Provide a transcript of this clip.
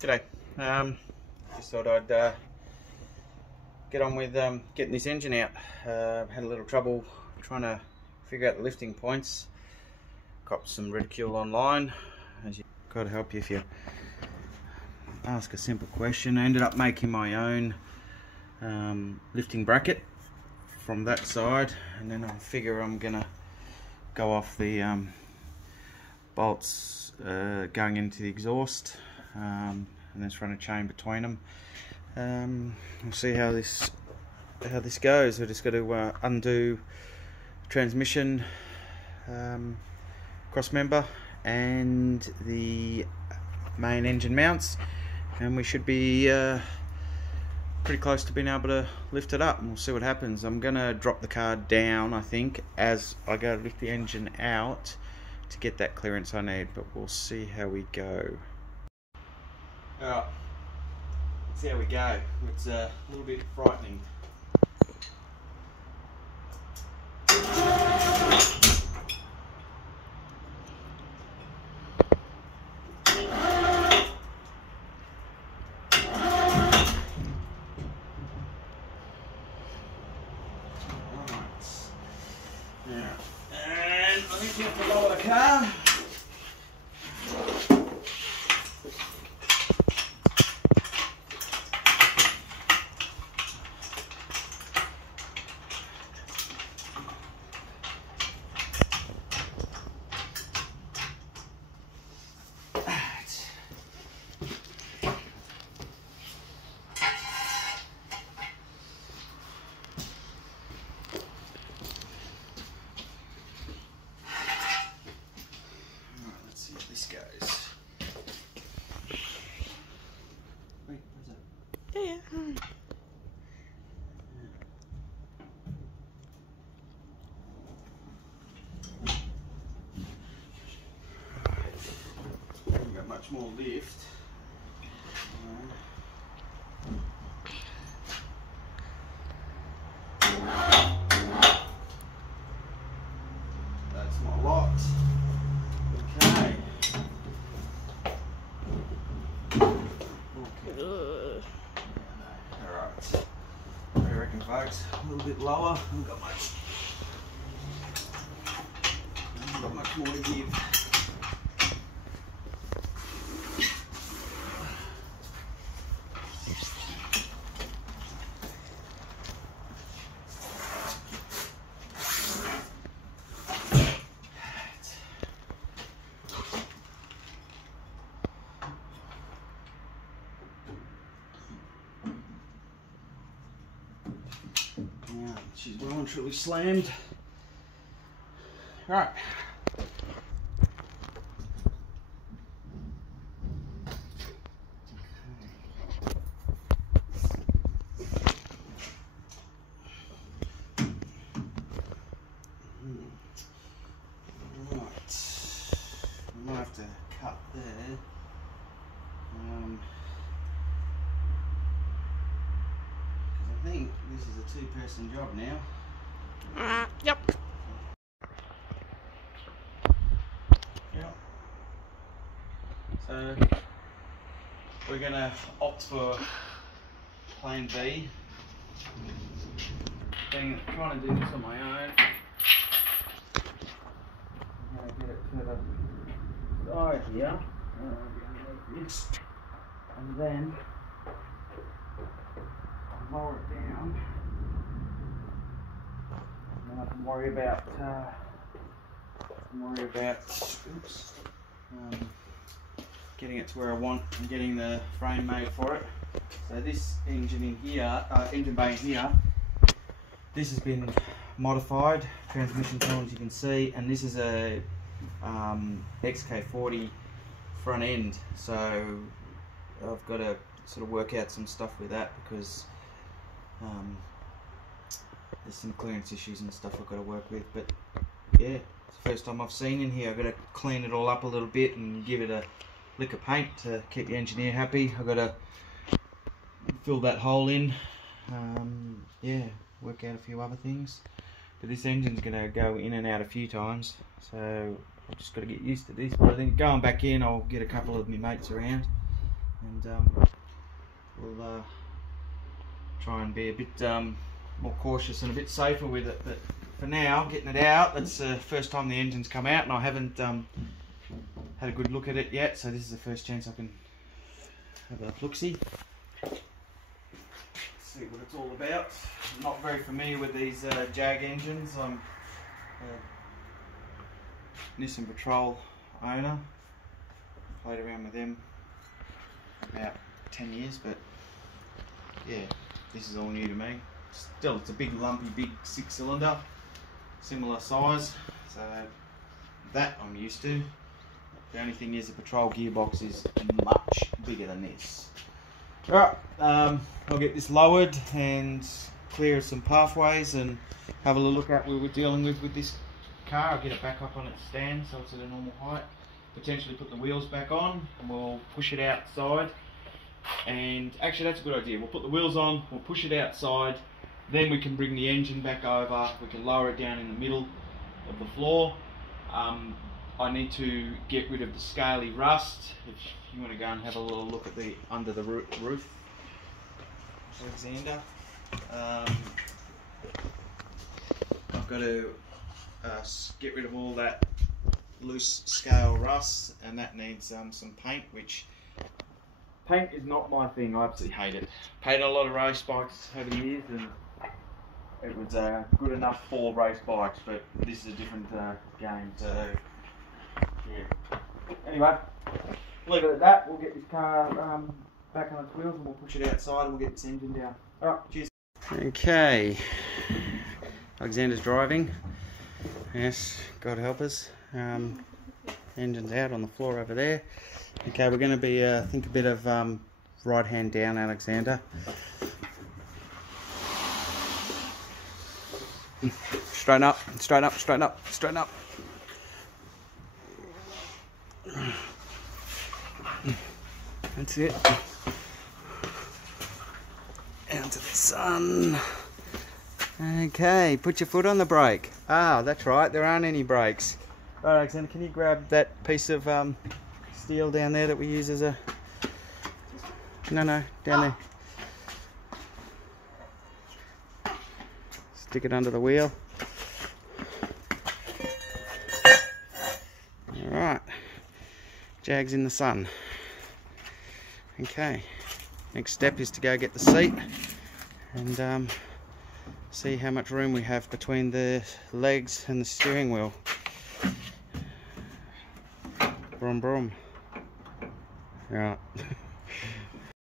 G'day. Just thought I'd get on with getting this engine out. Had a little trouble trying to figure out the lifting points. Got some ridicule online. As you got to help you if you ask a simple question. I ended up making my own lifting bracket from that side, and then I figure I'm gonna go off the bolts going into the exhaust. And let's run a chain between them. We'll see how this goes. We're just got to undo transmission cross member and the main engine mounts, and we should be pretty close to being able to lift it up, and we'll see what happens. I'm gonna drop the car down, I think, as I go to lift the engine out to get that clearance I need, but we'll see how we go. Alright, let's see how we go. It's a little bit frightening. And I think you have to lower the car. Much more lift. That's my lot. Okay. Alright. What do you reckon, folks? A little bit lower. Haven't got much more to give. Yeah, she's well and truly slammed. All right. I might have to cut there. I think this is a two-person job now. Yep. Yep. So we're going to opt for plan B. Trying to do this on my own. I'm going to get it to the side here. And then lower it down, and then I can worry about getting it to where I want and getting the frame made for it. So this engine in here, engine bay in here, this has been modified, transmission tunnel as you can see, and this is a XK40 front end. So I've got to sort of work out some stuff with that because there's some clearance issues and stuff I've got to work with, but yeah, it's the first time I've seen in here. I've got to clean it all up a little bit and give it a lick of paint to keep the engineer happy. I've got to fill that hole in, yeah, work out a few other things, but this engine's going to go in and out a few times, so I've just got to get used to this. But I think going back in, I'll get a couple of my mates around and we'll try and be a bit more cautious and a bit safer with it. But for now, getting it out, that's the first time the engine's come out, and I haven't had a good look at it yet, so this is the first chance I can have a look-see. See what it's all about. I'm not very familiar with these Jag engines. I'm a Nissan Patrol owner. Played around with them about 10 years, but yeah, this is all new to me. Still, it's a big lumpy, big 6-cylinder, similar size, so that I'm used to. The only thing is the Patrol gearbox is much bigger than this. Alright, I'll get this lowered and clear some pathways and have a little look at what we're dealing with this car. I'll get it back up on its stand so it's at a normal height. Potentially put the wheels back on and we'll push it outside. And actually that's a good idea. We'll put the wheels on, we'll push it outside, then we can bring the engine back over, we can lower it down in the middle of the floor. I need to get rid of the scaly rust. If you want to go and have a little look at the under the roof, Alexander. I've got to get rid of all that loose scale rust, and that needs some paint, which paint is not my thing. I absolutely hate it. Painted a lot of race bikes over the years and it was good enough for race bikes, but this is a different game, so yeah. Anyway, leave it at that. We'll get this car back on its wheels and we'll push it outside and we'll get this engine down. Alright, cheers. Okay, Alexander's driving. Yes, God help us. Engine's out on the floor over there. Okay, we're going to be, I think, a bit of right hand down, Alexander. Straighten up, straighten up, straighten up, straighten up. That's it. Out to the sun. Okay, put your foot on the brake. Ah, that's right, there aren't any brakes. Right, Alexander, can you grab that piece of steel down there that we use as a... No, down there. Stick it under the wheel. Alright, Jag's in the sun. Okay, next step is to go get the seat and see how much room we have between the legs and the steering wheel. Brum brum. Right.